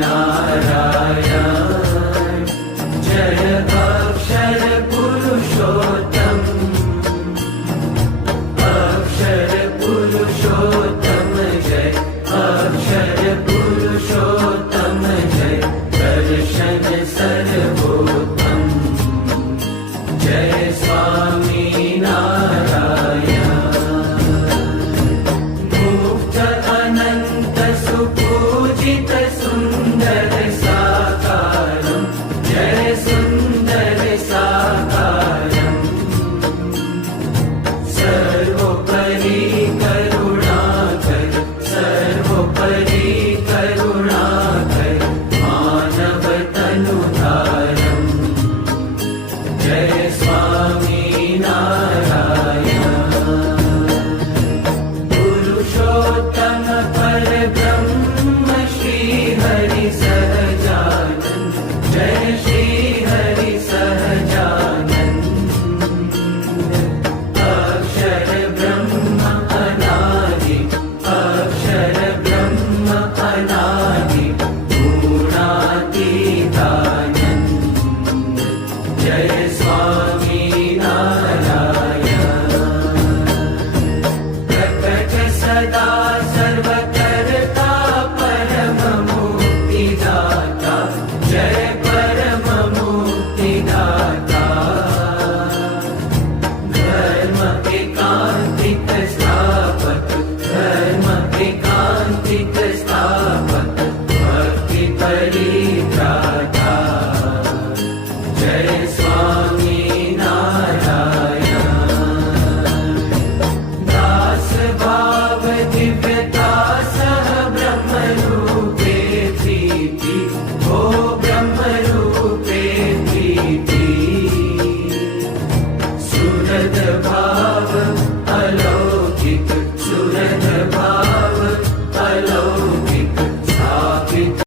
नारायण जय अक्षर पुरुषोत्तम जय अक्षर पुरुषोत्तम जय दर्शन सर्वोत्तम जय स्वामी नारायण मुक्त अनंत सुपूजित सुंदर साकारं जय सुंदर साकारं सर्वोपरि करुणाकर सर्वोपरि करुणाकर मानव तनुधारं जय स्वामी नारायण पुरुषोत्तम परब्रह्म श्री हरि सहजानंद जय श्री हरि सहजानंद अक्षर ब्रह्म अनादि अक्षर ब्रह्म अनादि गुणातीतानंद जय स्वामी नारायण प्रकट सदा सर्वकर्ता परम मुक्तिदाता जय परम मुक्तिदाता धर्म एकांतिक स्थापक धर्म एकांतिक स्थापक